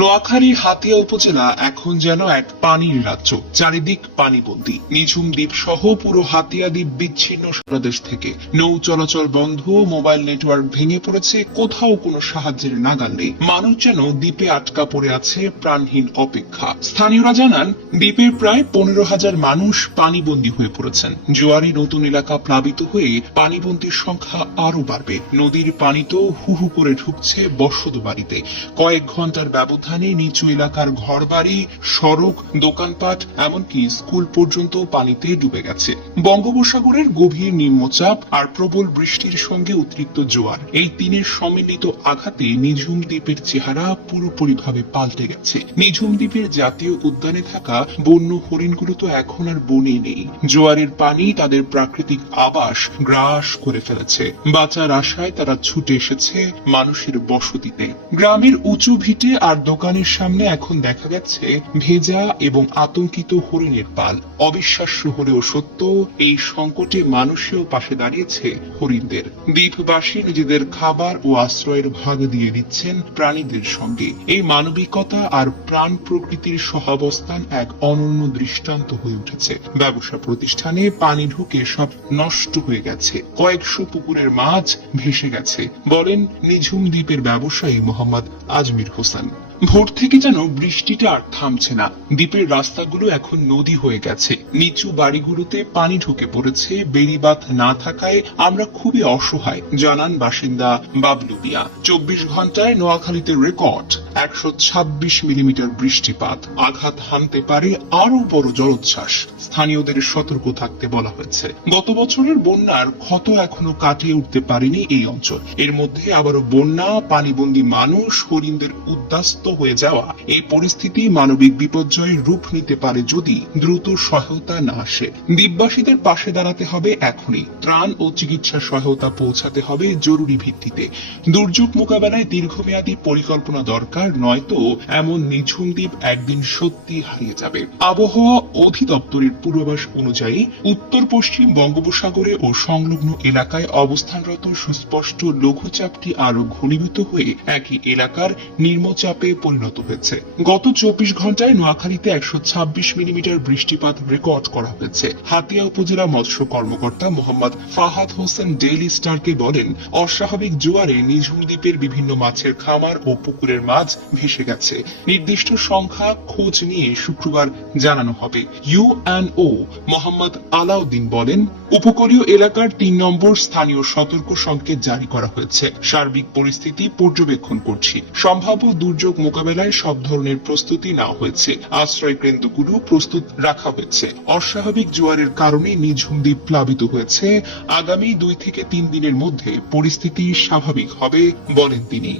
নোয়াখালী হাতিয়া উপজেলা এখন যেন এক পানির রাজ্য, চারিদিক পানিবন্দী। নিঝুম দ্বীপ সহ পুরো হাতিয়া দ্বীপ বিচ্ছিন্ন সারা দেশ থেকে। নৌ চলাচল বন্ধ, মোবাইল নেটওয়ার্ক ভেঙে পড়েছে, কোথাও কোনো সাহায্যের নাগাল নেই। মানুষ যেন দ্বীপে আটকা পড়ে আছে প্রাণহীন অপেক্ষা। স্থানীয়রা জানান, দ্বীপের প্রায় 15,000 মানুষ পানিবন্দী হয়ে পড়েছেন। জোয়ারে নতুন এলাকা প্লাবিত হয়ে পানিবন্দীর সংখ্যা আরো বাড়বে। নদীর পানি তো হু হু করে ঢুকছে বসত বাড়িতে। কয়েক ঘন্টার ব্যবধানে নিচু এলাকার ঘরবাড়ি, সড়ক, দোকানপাট, এমনকি স্কুল পর্যন্ত পানিতে ডুবে গেছে। বঙ্গোপসাগরের গভীর নিম্নচাপ আর প্রবল বৃষ্টির সঙ্গে অতিরিক্ত জোয়ার, এই তিনের সম্মিলিত আঘাতে নিঝুম দ্বীপের চেহারা পুরোপুরিভাবে পাল্টে গেছে। নিঝুম দ্বীপের জাতীয় উদ্যানে থাকা বন্য হরিণগুলো তো এখন আর বনে নেই। জোয়ারের পানি তাদের প্রাকৃতিক আবাস গ্রাস করে ফেলেছে। বাঁচার আশায় তারা ছুটে এসেছে মানুষের বসতিতে। গ্রামের উঁচু ভিটে আর দোকানের সামনে এখন দেখা যাচ্ছে ভেজা এবং আতঙ্কিত হরিণের পাল। অবিশ্বাস্য হলেও সত্য, এই সংকটে মানুষেও পাশে দাঁড়িয়েছে হরিণদের। দ্বীপবাসী নিজেদের খাবার ও আশ্রয়ের ভাগ দিয়ে দিচ্ছেন প্রাণীদের সঙ্গে। এই মানবিকতা আর প্রাণ প্রকৃতির সহাবস্থান এক অনন্য দৃষ্টান্ত হয়ে উঠেছে। ব্যবসা প্রতিষ্ঠানে পানি ঢুকে সব নষ্ট হয়ে গেছে, কয়েকশো পুকুরের মাছ ভেসে গেছে, বলেন নিঝুম দ্বীপের ব্যবসায়ী মোহাম্মদ আজমির হোসেন। ভোর থেকে যেন বৃষ্টিটা আর থামছে না। দ্বীপের রাস্তাগুলো এখন নদী হয়ে গেছে। নিচু বাড়িগুলোতে পানি ঢুকে পড়েছে। বেড়িবাঁধ না থাকায় আমরা খুবই অসহায়, জানান বাসিন্দা বাবলু মিয়া। 24 ঘন্টায় নোয়াখালীতে রেকর্ড 126 মিলিমিটার বৃষ্টিপাত। আঘাত হানতে পারে আরো বড় জলোচ্ছ্বাস। স্থানীয়দের সতর্ক থাকতে বলা হয়েছে। গত বছরের বন্যার ক্ষত এখনো কাটিয়ে উঠতে পারেনি এই অঞ্চল। এর মধ্যে আবারও বন্যা, পানিবন্দী মানুষ, হরিণদের উদ্বাস্ত হয়ে যাওয়া। এই পরিস্থিতি মানবিক বিপর্যয়ের রূপ নিতে পারে যদি দ্রুত সহায়তা না আসে। দ্বীপবাসীদের পাশে দাঁড়াতে হবে এখনই। ত্রাণ ও চিকিৎসা সহায়তা পৌঁছাতে হবে জরুরি ভিত্তিতে। দুর্যোগ মোকাবেলায় দীর্ঘমেয়াদী পরিকল্পনা দরকার, নয়তো এমন নিঝুম দ্বীপ একদিন সত্যি হারিয়ে যাবে। আবহাওয়া অধিদপ্তরের পূর্বাভাস অনুযায়ী উত্তর পশ্চিম বঙ্গোপসাগরে ও সংলগ্ন এলাকায় অবস্থানরত সুস্পষ্ট লঘুচাপটি আরো ঘনীভূত হয়ে একই এলাকার নিম্নচাপে পরিণত হয়েছে। গত 24 ঘন্টায় নোয়াখালীতে 126 মিলিমিটার বৃষ্টিপাত রেকর্ড করা হয়েছে। হাতিয়া উপজেলা মৎস্য কর্মকর্তা মোহাম্মদ ফাহাদ হোসেন ডেইলি স্টারকে বলেন, অস্বাভাবিক জোয়ারে নিঝুম দ্বীপের বিভিন্ন মাছের খামার ও পুকুরের মাছ ভেসে গেছে। নির্দিষ্ট সংখ্যা খোঁজ নিয়ে শুক্রবার জানানো হবে। ইউএনও মোহাম্মদ আলাউদ্দিন বলেন, উপকূলীয় এলাকার 3 নম্বর স্থানীয় সতর্ক সংকেত জারি করা হয়েছে। সার্বিক পরিস্থিতি পর্যবেক্ষণ করছি। সম্ভাব্য দুর্যোগ মোকাবেলায় সব ধরনের প্রস্তুতি নেওয়া হয়েছে। আশ্রয় কেন্দ্রগুলো প্রস্তুত রাখা হয়েছে। অস্বাভাবিক জোয়ারের কারণে নিঝুম দ্বীপ প্লাবিত হয়েছে। আগামী 2 থেকে 3 দিনের মধ্যে পরিস্থিতি স্বাভাবিক হবে, বলেন তিনি।